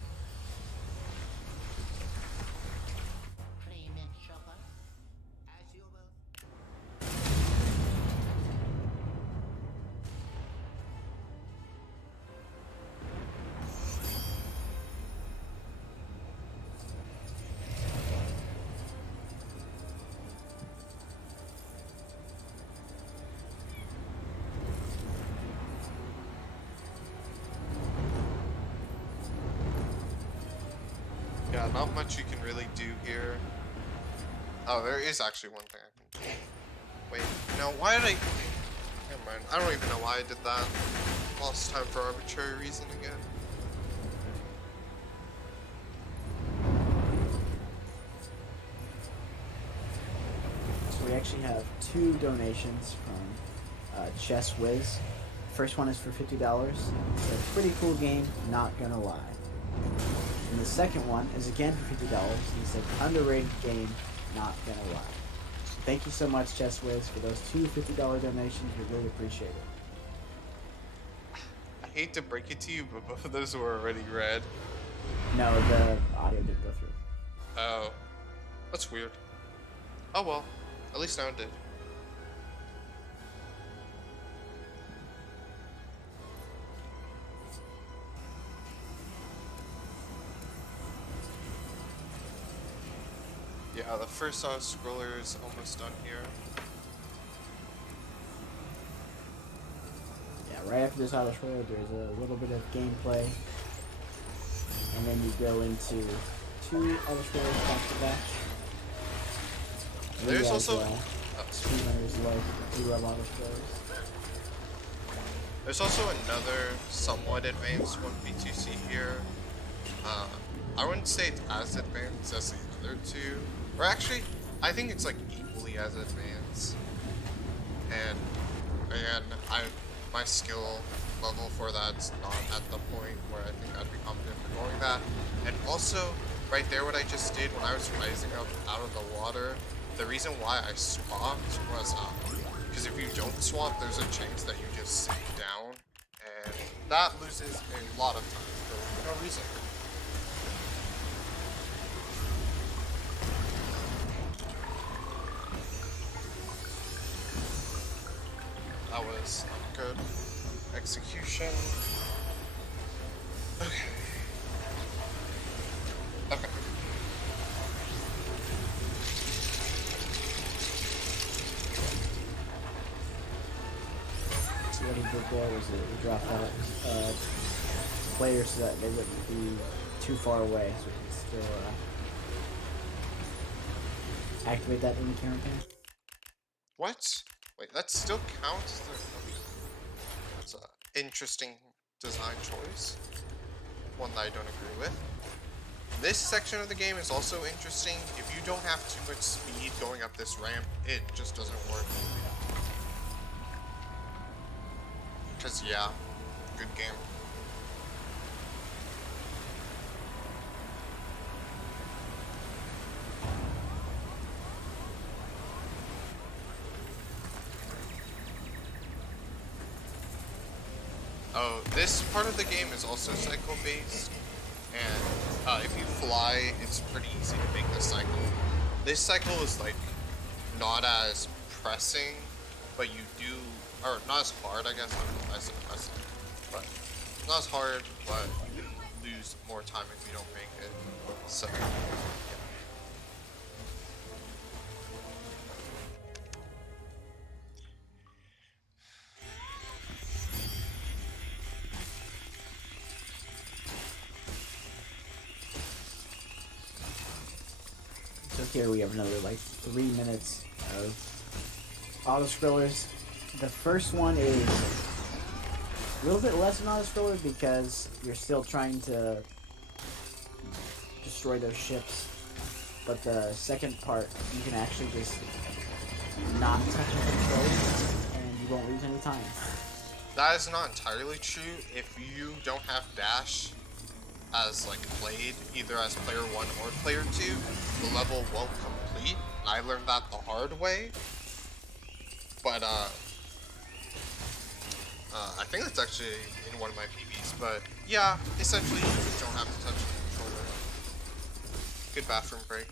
Yeah, not much you can really do here. Oh, there is actually one thing I can do. Wait, no, why did I... Never mind, I don't even know why I did that. Lost time for arbitrary reason again. So we actually have 2 donations from Chess Wiz. First one is for $50. It's a pretty cool game, not gonna lie. And the second one is again for $50. It's an underrated game, not gonna lie. Thank you so much, Chess Wiz, for those 2 $50 donations. We really appreciate it. I hate to break it to you, but both of those were already read. No, the audio didn't go through. Oh, that's weird. Oh well, at least now it did. Yeah, the first auto scroller is almost done here. Yeah, right after this auto scroller, there's a little bit of gameplay. And then you go into 2 auto scrollers back to back. There's also... Speedrunners love auto scrollers. There's also another somewhat advanced 1v2c here. I wouldn't say it's as advanced as the other 2. Or actually, I think it's like equally as advanced. And my skill level for that's not at the point where I think I'd be confident for going that. And also, right there what I just did when I was rising up out of the water, the reason why I swapped was because if you don't swap, there's a chance that you just sink down, and that loses a lot of time for no reason. That was not good. Execution. Okay. Okay. So what he did there was that he dropped out players so that they wouldn't be too far away, so we can still activate that in the campaign. What? Wait, that still counts? That's an interesting design choice. One that I don't agree with. This section of the game is also interesting. If you don't have too much speed going up this ramp, it just doesn't work. Because, yeah, good game. Oh, this part of the game is also cycle-based, and if you fly, it's pretty easy to make this cycle. This cycle is, like, not as pressing, but you do, or not as hard, I guess, I said pressing, but not as hard, but you can lose more time if you don't make it, so, yeah. So here we have another like 3 minutes of auto scrollers. The first one is a little bit less an auto scroller because you're still trying to destroy those ships. But the second part, you can actually just not touch and control, and you won't lose any time. That is not entirely true. If you don't have dash as like played, either as player 1 or player 2, the level won't complete. I learned that the hard way. But I think that's actually in one of my PBs. But yeah, essentially you just don't have to touch the controller. Good bathroom break.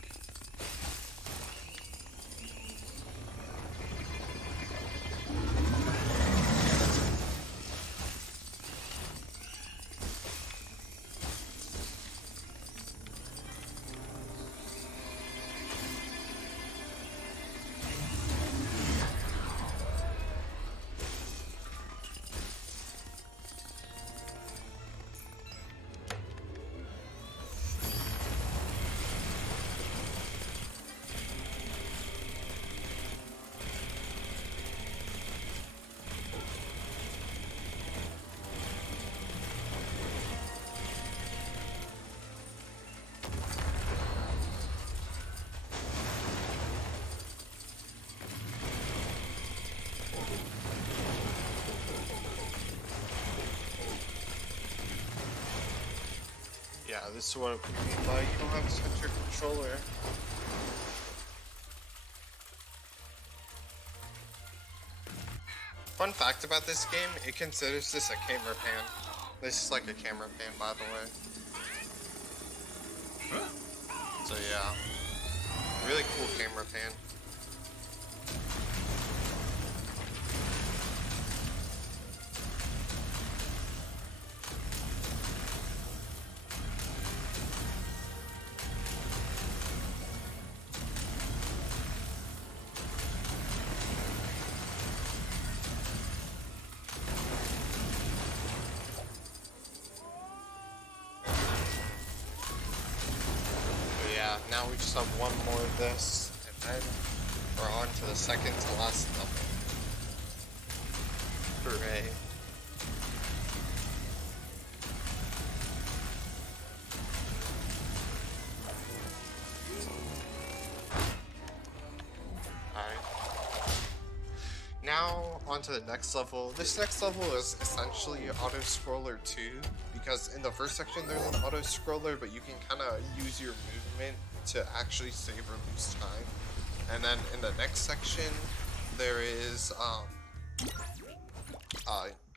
Yeah, this is what we mean by you don't have to touch your controller. Fun fact about this game, it considers this a camera pan. This is like a camera pan, by the way. So yeah, really cool camera pan. Now we just have one more of this, and then we're on to the second to last level. Hooray. Alright. Now on to the next level. This next level is essentially auto-scroller 2, because in the first section there's an auto scroller, but you can kind of use your movement to actually save or lose time. And then in the next section there is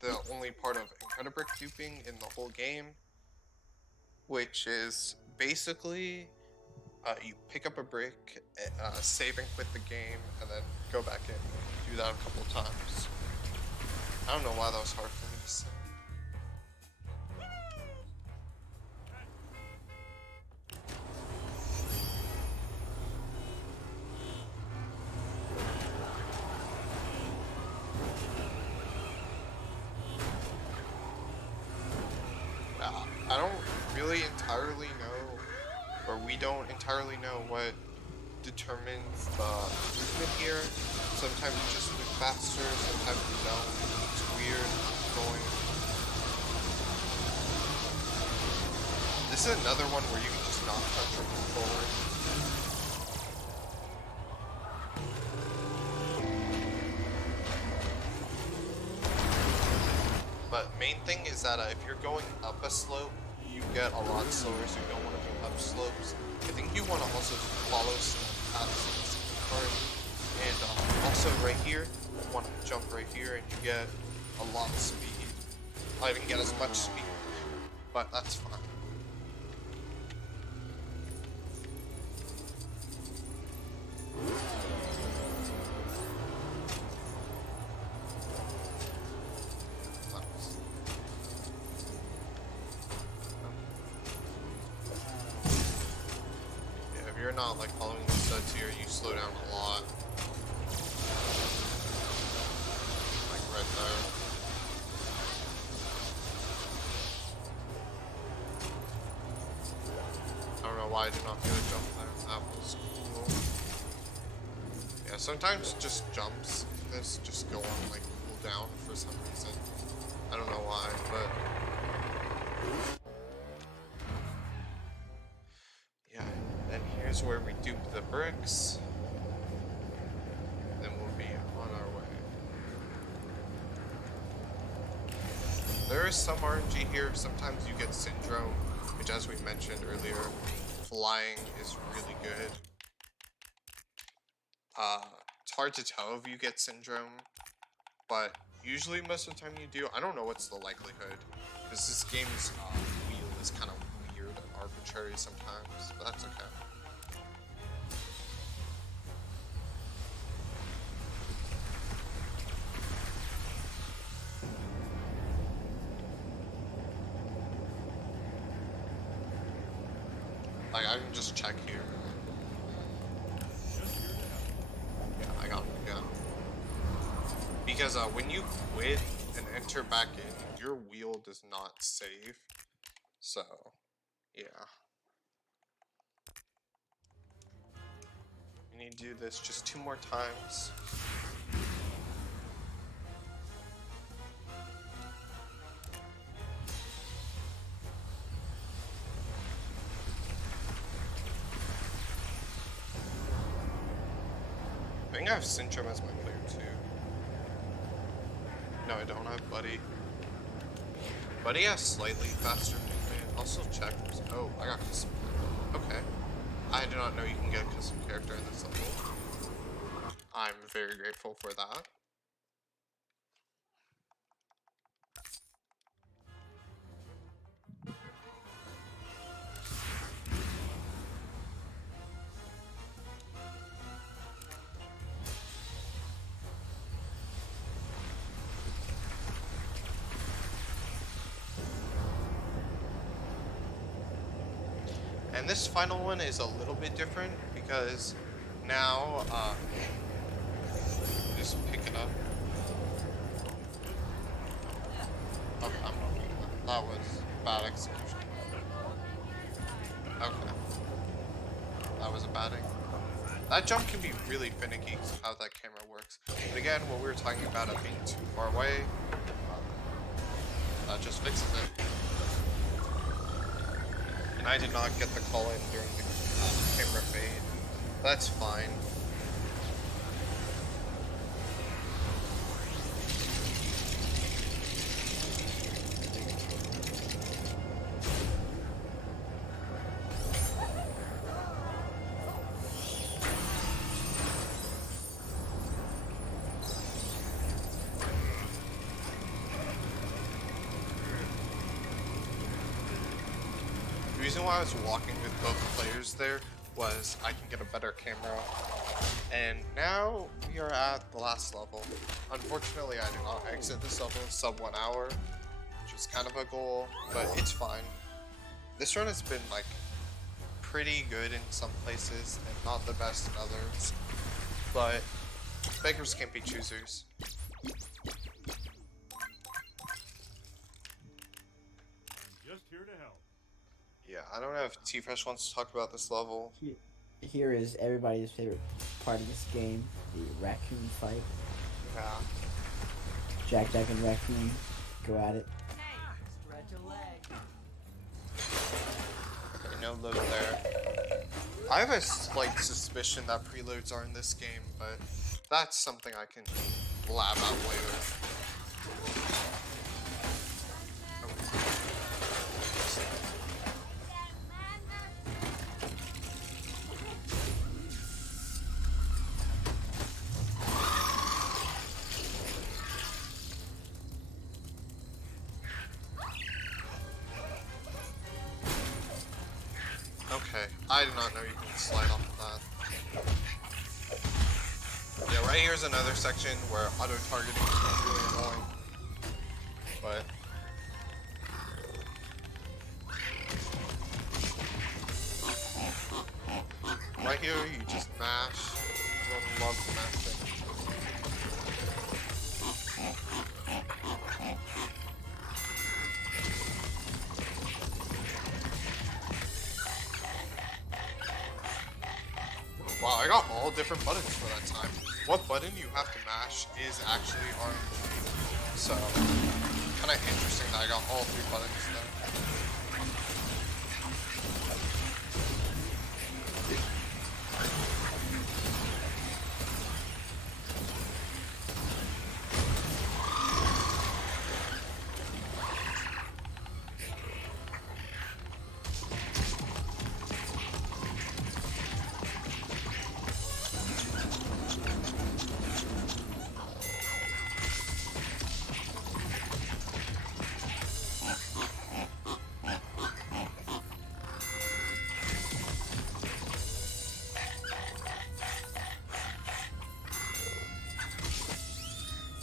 the only part of Incredibrick duping in the whole game, which is basically you pick up a brick, save and quit the game, and then go back in. Do that a couple times. I don't know why that was hard for me to say. I don't really entirely know, or we don't entirely know what determines the movement here. Sometimes you just move faster, sometimes you don't. It's weird going. This is another one where you can just not touch or move forward. But main thing is that if you're going up a slope, you get a lot slower, so you don't want to go up slopes. I think you want to also follow some paths in the card. And also right here, you want to jump right here and you get a lot of speed. I didn't get as much speed, but that's fine. You're not like following the studs here, you slow down a lot. Like right there. I don't know why I did not get a jump there. That was cool. Yeah, sometimes just jumps in this just go on like cool down for some reason. I don't know why, but and here's where we dupe the bricks. Then we'll be on our way. There is some RNG here. Sometimes you get syndrome, which as we mentioned earlier, flying is really good. It's hard to tell if you get syndrome, but usually most of the time you do. I don't know what's the likelihood, because this game's wheel is kind of weird and arbitrary sometimes, but that's okay. Like, I can just check here. Yeah, I got it again. Because when you quit and enter back in, your wheel does not save. So, yeah. You need to do this just 2 more times. I think I have Syndrome as my player too. No, I don't have Buddy. Buddy has slightly faster movement. Also check. Oh, I got custom. Okay. I did not know you can get a custom character in this level. I'm very grateful for that. And this final one is a little bit different because now, just pick it up. Okay, I'm not doing that. That was bad execution. Okay. That was a bad angle. That jump can be really finicky because of how that camera works. But again, what we were talking about it being too far away, that just fixes it. And I did not get the call in during the camera fade. That's fine. reason why I was walking with both players there was I can get a better camera. And now we are at the last level. Unfortunately, I did not exit this level in sub 1 hour, which was kind of a goal, but it's fine. This run has been like pretty good in some places and not the best in others, but beggars can't be choosers. Just here to help. Yeah, I don't know if T-Fresh wants to talk about this level. Here is everybody's favorite part of this game, the raccoon fight. Yeah. Jack and Raccoon go at it. Stretch a leg. No load there. I have a slight suspicion that preloads are in this game, but that's something I can blab out later. Okay, I did not know you can slide off of that. Yeah, right here's another section where auto-targeting is really annoying. But... right here, you just mash. Everyone loves mashing. Wow, I got all different buttons for that time. What button you have to mash is actually RNG. So, kind of interesting that I got all 3 buttons there.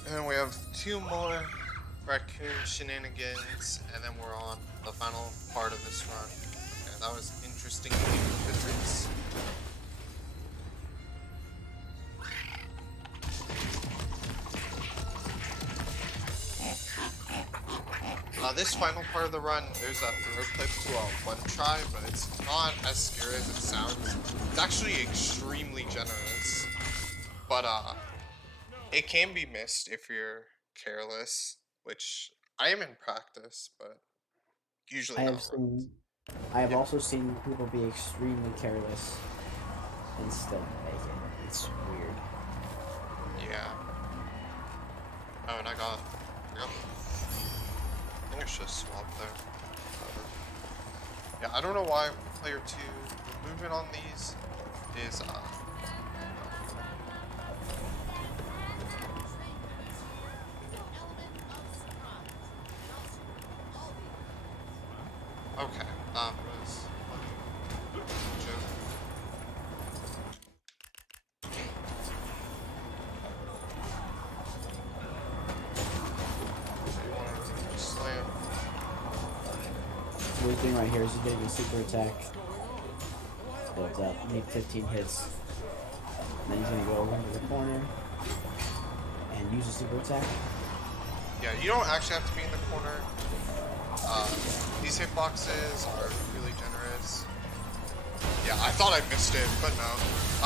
And then we have 2 more raccoon shenanigans, and then we're on the final part of this run. Okay, that was interesting physics. This final part of the run, there's a throw clip to a 1 try, but it's not as scary as it sounds. It's actually extremely generous, but it can be missed if you're careless, which I am in practice, but usually not. I have also seen people be extremely careless and still make it. It's weird. Yeah. Oh, and I got I think I should swap there. Yeah, I don't know why player 2, the movement on these is okay, that was a joke. Slam. What he's doing right here is he's getting a super attack built up. You need 15 hits. And then he's going to go over into the corner and use a super attack. Yeah, you don't actually have to be in the corner. These hitboxes are really generous. Yeah, I thought I missed it, but no.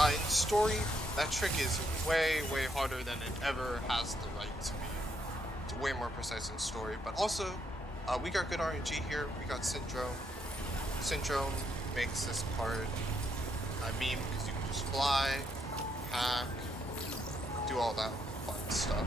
In story, that trick is way, way harder than it ever has the right to be. It's way more precise in story, but also, we got good RNG here. We got Syndrome. Syndrome makes this part a meme because you can just fly, hack, do all that fun stuff.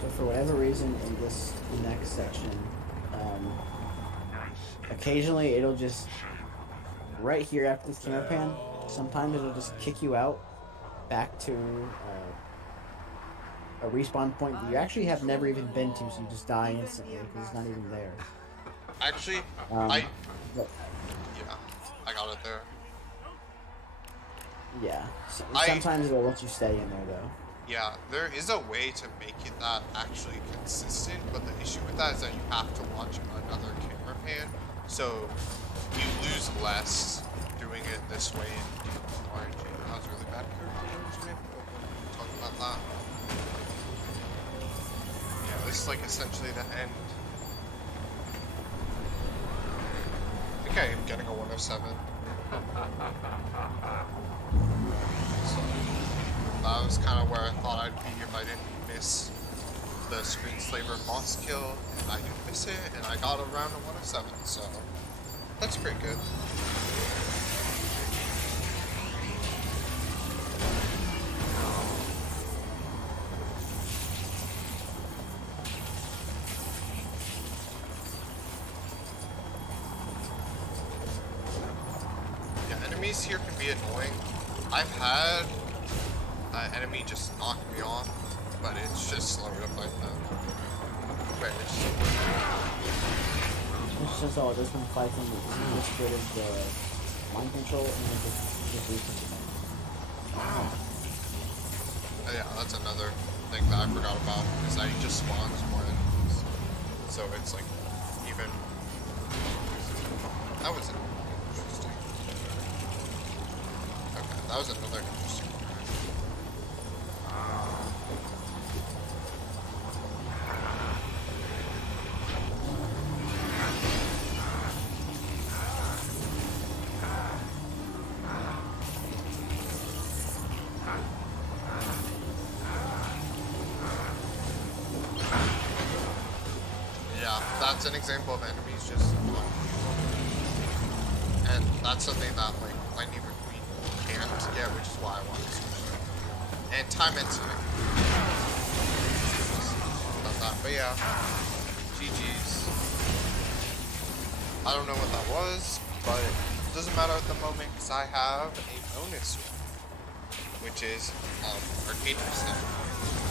So for whatever reason in this next section, occasionally it'll just right here after this camera pan, sometimes it'll just kick you out back to a respawn point that you actually have never even been to, so you just die instantly because it's not even there. Actually, Um, I but yeah, I got it there. yeah, I sometimes it'll let you stay in there though. Yeah, there is a way to make it that actually consistent, but the issue with that is that you have to watch another camera pan, so you lose less doing it this way and doing RNG. That was really bad character management, but we'll talk about that. Yeah, this is like essentially the end. Okay, I'm getting a 107. So, that was kind of where I thought I'd be if I didn't miss the Screenslaver boss kill, and I didn't miss it, and I got around a 107, so that's pretty good. Yeah, enemies here can be annoying. I've had an enemy just knock me off, but it's just slower to fight them. Wait, It's just all this one fighting is as good as the mind control and then just defense. yeah, that's another thing that I forgot about, is that he just spawns more enemies. So it's like, even... That was interesting. Okay, that was another interesting one. Yeah, that's an example of enemies just and that's something that like Lightning McQueen can't get, which is why I want to switch it. And time incident. About that, but yeah, GG's. I don't know what that was, but it doesn't matter at the moment because I have a bonus one, which is arcade percent.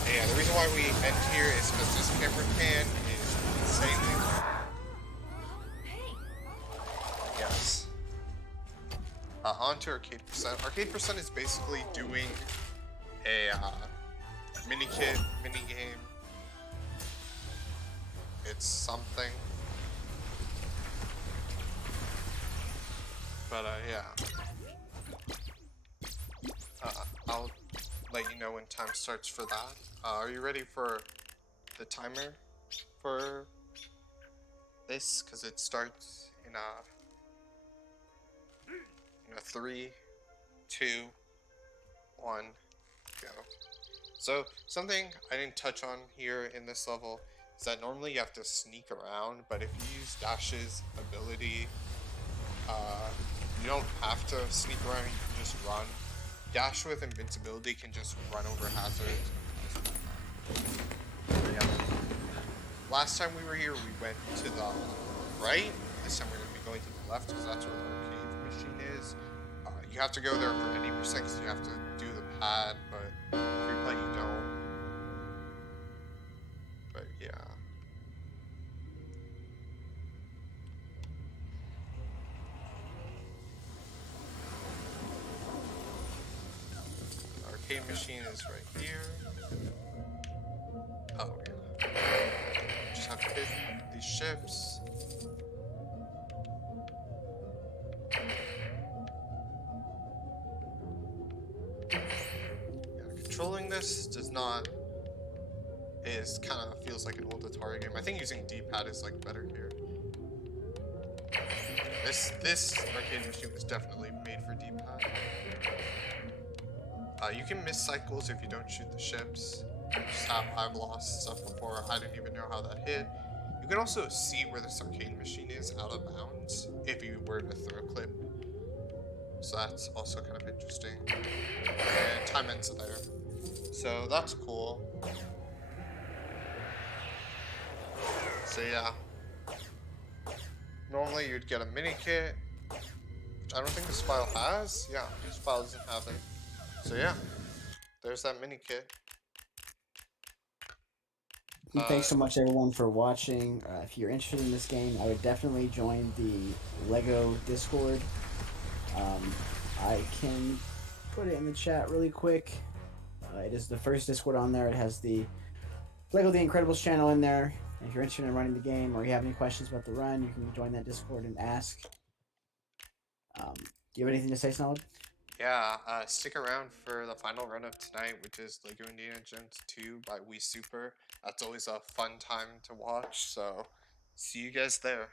And yeah, the reason why we end here is because this camera pan is insanely long. Yes. On to arcade percent. Arcade percent is basically doing a mini game. It's something. But yeah. I'll let you know when time starts for that. Are you ready for the timer for this? Because it starts in a 3, 2, 1, go. So something I didn't touch on here in this level is that normally you have to sneak around, but if you use Dash's ability, you don't have to sneak around, you can just run. Dash with invincibility can just run over hazards. Yeah. Last time we were here, we went to the right. This time we're going to be going to the left because that's where the arcade machine is. You have to go there for any percent because you have to do the pad, but free play you don't. But yeah. The arcade machine is right here. Oh yeah. Just have to hit these ships. Controlling this kind of feels like an old Atari game. I think using D-pad is like better here. This arcade machine was definitely made for D-pad. You can miss cycles if you don't shoot the ships. I've lost stuff before. I didn't even know how that hit. You can also see where this arcade machine is out of bounds if you were to throw a clip. So that's also kind of interesting. And time ends there. So that's cool. So yeah. Normally you'd get a mini kit, which I don't think this file has. Yeah, this file doesn't have it. So yeah, there's that mini kit. And thanks so much everyone for watching. If you're interested in this game, I would definitely join the Lego Discord. I can put it in the chat really quick. It is the first Discord on there. It has the Lego The Incredibles channel in there. And if you're interested in running the game or you have any questions about the run, you can join that Discord and ask. Do you have anything to say, Solid? Yeah, stick around for the final run of tonight, which is Lego Indiana Jones 2 by Wii Super. That's always a fun time to watch, so see you guys there.